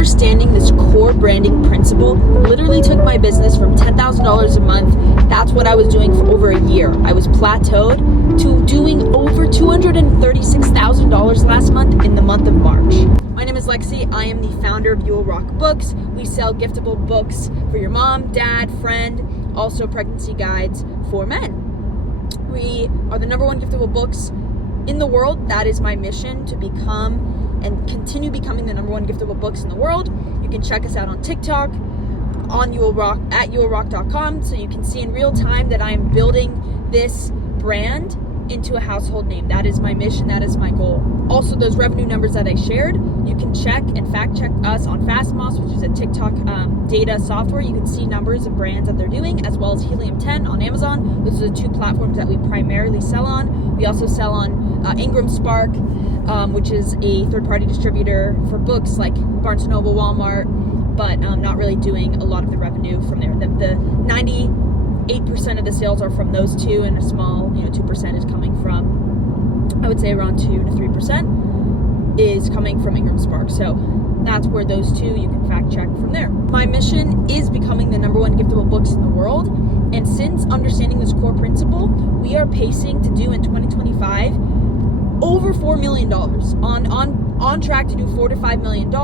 understanding this core branding principle literally took my business from $10,000 a month. That's what I was doing for over a year. I was plateaued to doing over $236,000 last month in the month of March. My name is Lexi. I am the founder of You Will Rock Books. We sell giftable books for your mom, dad, friend, also pregnancy guides for men. We are the number one giftable books in the world. That is my mission, to become and continue becoming the number one giftable books in the world. You can check us out on TikTok, on You Will Rock, at youwillrock.com, so you can see in real time that I am building this brand into a household name. That is my mission. That is my goal. Also, those revenue numbers that I shared, you can check and fact check us on Fastmoss, which is a TikTok data software. You can see numbers of brands that they're doing, as well as Helium 10 on Amazon. Those are the two platforms that we primarily sell on. We also sell on Ingram Spark, which is a third-party distributor for books like Barnes & Noble, Walmart, but not really doing a lot of the revenue from there. The 98% of the sales are from those two, and a small 2% is coming from, I would say around 2 to 3% is coming from Ingram Spark. So that's where those two, you can fact check from there. My mission is becoming the number one giftable books in the world. And since understanding this core principle, we are pacing to do in 2025 over $4 million, on track to do $4 to $5 million,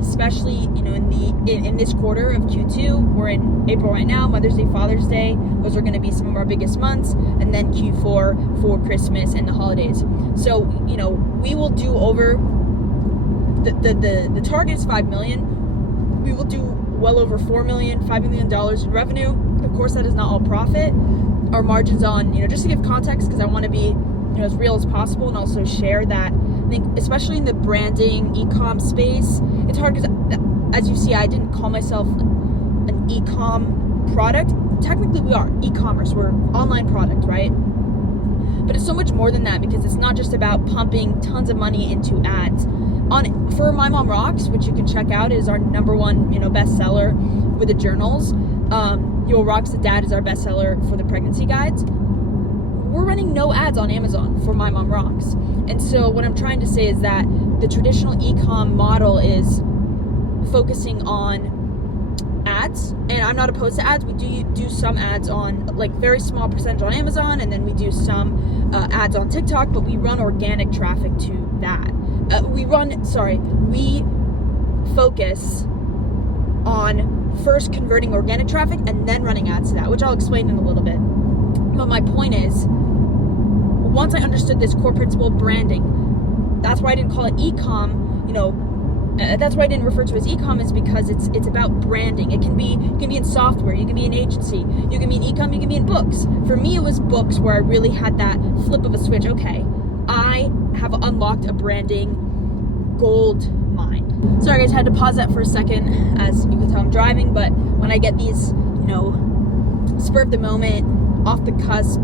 especially in this quarter of Q2. We're in April right now, Mother's Day, Father's Day. Those are going to be some of our biggest months, and then Q4 for Christmas and the holidays. So we will do over the target is $5 million. We will do well over $4 million, $5 million in revenue. Of course, that is not all profit. Our margins on, just to give context, because I want to be as real as possible, and also share that. I think especially in the branding e-com space, it's hard because, as you see, I didn't call myself an e-com product. Technically we are e-commerce, we're online product, right? But it's so much more than that, because it's not just about pumping tons of money into ads. For My Mom Rocks, which you can check out, is our number one bestseller with the journals. You Will Rock's The Dad is our bestseller for the pregnancy guides. We're running no ads on Amazon for My Mom Rocks. And so what I'm trying to say is that the traditional e-com model is focusing on ads, and I'm not opposed to ads. We do some ads on, very small percentage on Amazon, and then we do some ads on TikTok, but we run organic traffic to that. We focus on first converting organic traffic and then running ads to that, which I'll explain in a little bit. But my point is, once I understood this core principle of branding, that's why I didn't call it e-com, that's why I didn't refer to it as e-com, is because it's about branding. You can be in software, you can be in agency, you can be in e-com, you can be in books. For me, it was books where I really had that flip of a switch. Okay, I have unlocked a branding gold mine. Sorry guys, I had to pause that for a second. As you can tell, I'm driving, but when I get these, spur of the moment, off the cusp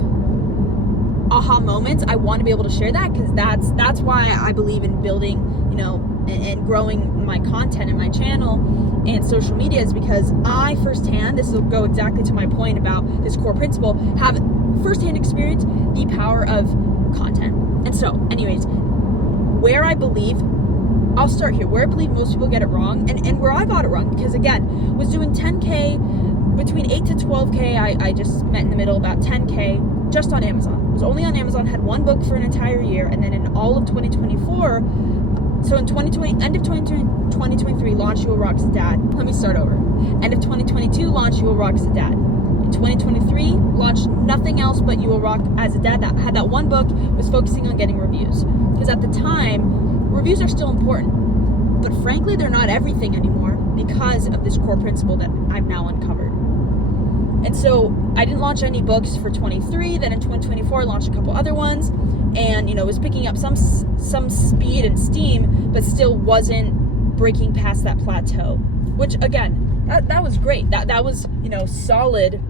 aha moments, I want to be able to share that, because that's why I believe in building and growing my content and my channel and social media, is because I firsthand, this will go exactly to my point about this core principle, have firsthand experience the power of content. And so anyways, I'll start here, where I believe most people get it wrong, and where I got it wrong, because again, was doing 10K, between 8 to 12K, I just met in the middle, about 10K, just on Amazon. Was only on Amazon, had one book for an entire year, and then in all of 2024, so in end of 2023, launched You Will Rock's The Dad. Let me start over. End of 2022, launched You Will Rock's The Dad. In 2023, launched nothing else but You Will Rock as a Dad. That had that one book, was focusing on getting reviews. Because at the time, reviews are still important, but frankly, they're not everything anymore, because of this core principle that I've now uncovered. And so I didn't launch any books for 23. Then in 2024, I launched a couple other ones, and was picking up some speed and steam, but still wasn't breaking past that plateau. Which again, that was great. That was solid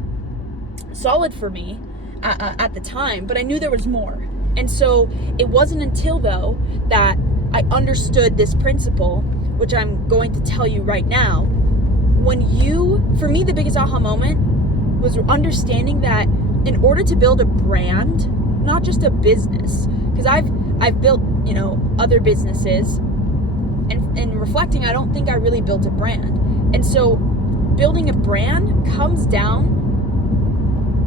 for me at the time. But I knew there was more, and so it wasn't until though that I understood this principle, which I'm going to tell you right now. For me, the biggest aha moment was understanding that in order to build a brand, not just a business, because I've built, other businesses, And reflecting, I don't think I really built a brand. And so building a brand comes down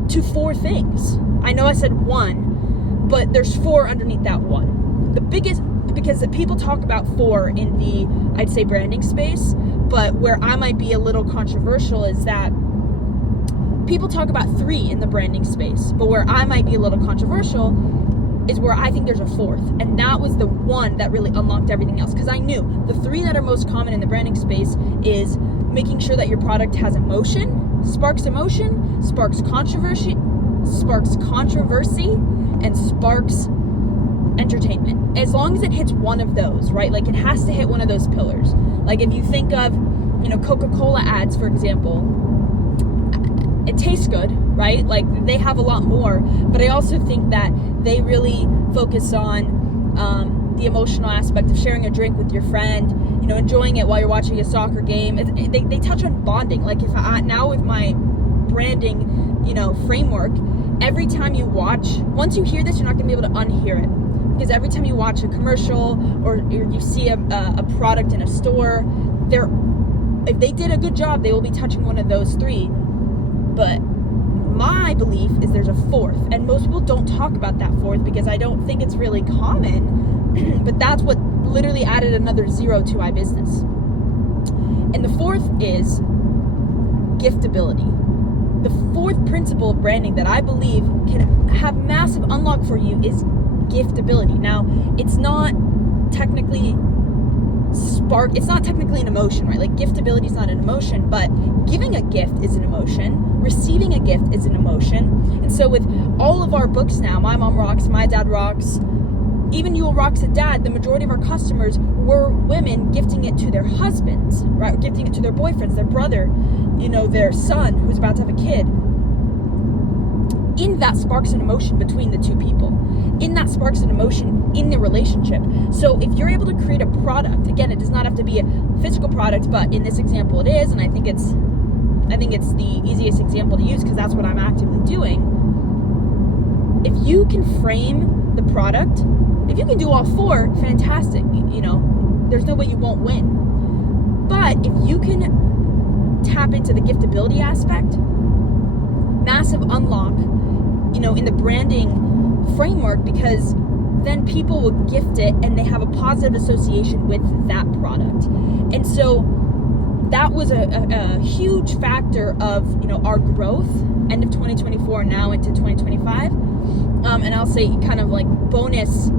to 4 things. I know I said 1, but there's 4 underneath that 1. The biggest, because people talk about 4 in the, I'd say, branding space, but where I might be a little controversial is that people talk about 3 in the branding space, but where I might be a little controversial is where I think there's a 4th, and that was the one that really unlocked everything else, because I knew the 3 that are most common in the branding space is making sure that your product has emotion, sparks controversy, and sparks entertainment. As long as it hits one of those, right? Like, it has to hit one of those pillars. Like, if you think of, Coca-Cola ads, for example, it tastes good, right? Like, they have a lot more, but I also think that they really focus on the emotional aspect of sharing a drink with your friend, enjoying it while you're watching a soccer game. They touch on bonding. Like, if I now with my branding, framework, every time you watch, once you hear this, you're not gonna be able to unhear it, because every time you watch a commercial or you see a product in a store, if they did a good job, they will be touching one of those 3. But my belief is there's a 4th, and most people don't talk about that 4th because I don't think it's really common, but that's what literally added another 0 to my business. And the 4th is giftability. The 4th principle of branding that I believe can have massive unlock for you is giftability. Now, it's not technically an emotion, right? Like, giftability is not an emotion, but giving a gift is an emotion. Receiving a gift is an emotion. And so with all of our books now, My Mom Rocks, My Dad Rocks, even You Will Rock's a Dad, the majority of our customers were women gifting it to their husbands, right? Gifting it to their boyfriends, their brother, their son who's about to have a kid. In that sparks an emotion between the 2 people. In that sparks an emotion in the relationship. So if you're able to create a product, again, it does not have to be a physical product, but in this example it is, and I think it's the easiest example to use because that's what I'm actively doing. If you can frame the product, if you can do all 4, fantastic. There's no way you won't win. But if you can tap into the giftability aspect, massive unlock, in the branding framework, because then people will gift it and they have a positive association with that product. And so that was a huge factor of, our growth, end of 2024, now into 2025. And I'll say kind of like bonus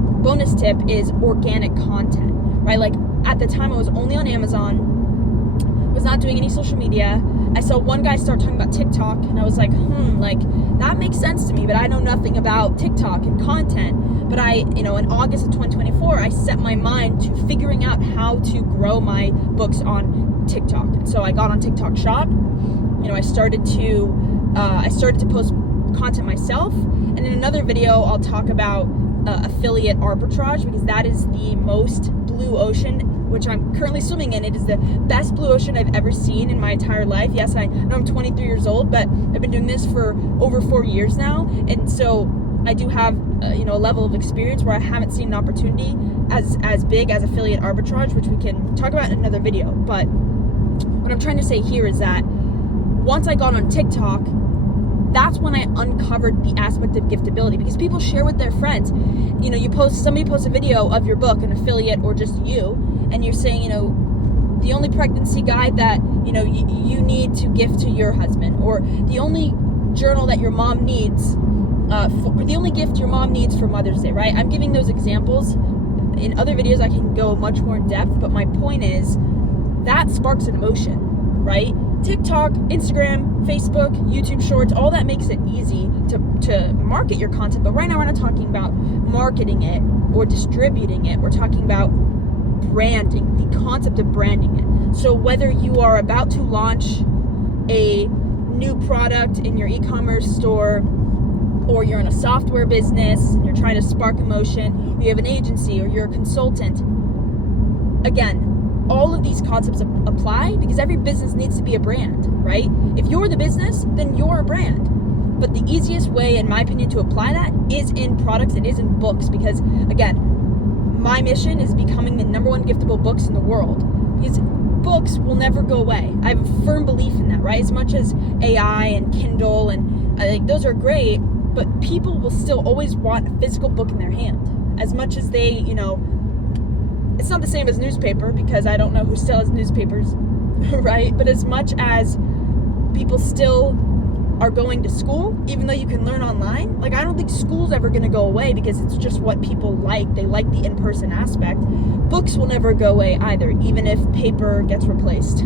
tip is organic content, right? Like, at the time I was only on Amazon, was not doing any social media. I saw one guy start talking about TikTok, and I was like, like, that makes sense to me, but I know nothing about TikTok and content. But in August of 2024, I set my mind to figuring out how to grow my books on TikTok. And so I got on TikTok Shop. I started to post content myself. And in another video, I'll talk about affiliate arbitrage, because that is the most blue ocean, which I'm currently swimming in. It is the best blue ocean I've ever seen in my entire life. Yes, I know I'm 23 years old, but I've been doing this for over 4 years now. And so I do have, a level of experience where I haven't seen an opportunity as big as affiliate arbitrage, which we can talk about in another video. But what I'm trying to say here is that once I got on TikTok, that's when I uncovered the aspect of giftability, because people share with their friends. Somebody posts a video of your book, an affiliate or just you, and you're saying, the only pregnancy guide that, you need to gift to your husband, or the only journal that your mom needs, the only gift your mom needs for Mother's Day, right? I'm giving those examples. In other videos, I can go much more in depth, but my point is that sparks an emotion, right? TikTok, Instagram, Facebook, YouTube Shorts, all that makes it easy to market your content. But right now we're not talking about marketing it or distributing it. We're talking about branding, the concept of branding it. So whether you are about to launch a new product in your e-commerce store, or you're in a software business and you're trying to spark emotion, or you have an agency, or you're a consultant, again, all of these concepts apply, because every business needs to be a brand, right? If you're the business, then you're a brand. But the easiest way, in my opinion, to apply that is in products, it is in books, because again, my mission is becoming the #1 giftable books in the world. Because books will never go away. I have a firm belief in that, right? As much as AI and Kindle and like those are great, but people will still always want a physical book in their hand. As much as they, it's not the same as newspaper, because I don't know who still has newspapers, right? But as much as people still are going to school, even though you can learn online, like I don't think school's ever going to go away, because it's just what people like. They like the in-person aspect. Books will never go away either, even if paper gets replaced.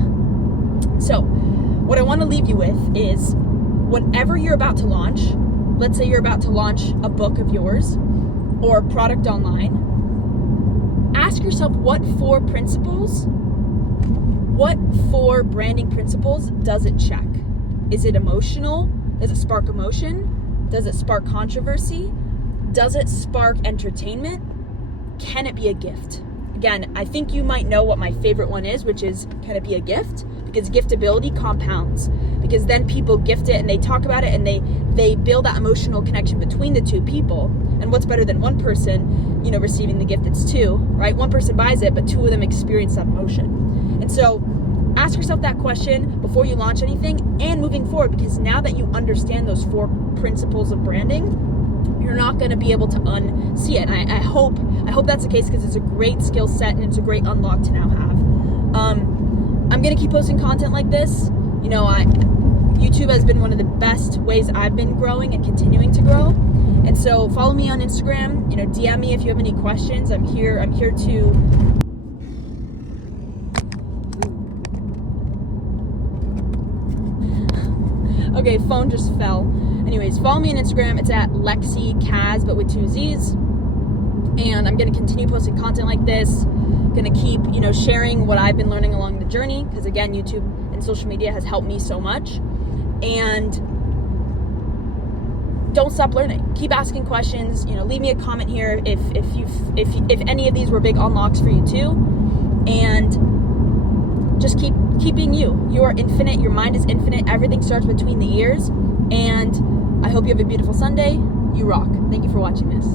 So what I want to leave you with is, whatever you're about to launch, let's say you're about to launch a book of yours or a product online, ask yourself what four branding principles does it check? Is it emotional? Does it spark emotion? Does it spark controversy? Does it spark entertainment? Can it be a gift? Again, I think you might know what my favorite one is, which is, can it be a gift? Because giftability compounds. Because then people gift it and they talk about it and they build that emotional connection between the two people. And what's better than one person, receiving the gift? It's two, right? One person buys it, but two of them experience that emotion. And so ask yourself that question before you launch anything and moving forward, because now that you understand those 4 principles of branding, you're not going to be able to unsee it. And I hope that's the case, because it's a great skill set and it's a great unlock to now have. I'm going to keep posting content like this. YouTube has been one of the best ways I've been growing and continuing to grow. And so follow me on Instagram, DM me if you have any questions. I'm here to Okay, phone just fell. Anyways, follow me on Instagram. It's at Lexi Kaz, but with 2 Z's. And I'm going to continue posting content like this. Going to keep, sharing what I've been learning along the journey, because again, YouTube and social media has helped me so much. And don't stop learning. Keep asking questions. Leave me a comment here if any of these were big unlocks for you too. And just keep being you. You are infinite. Your mind is infinite. Everything starts between the ears. And I hope you have a beautiful Sunday. You rock. Thank you for watching this.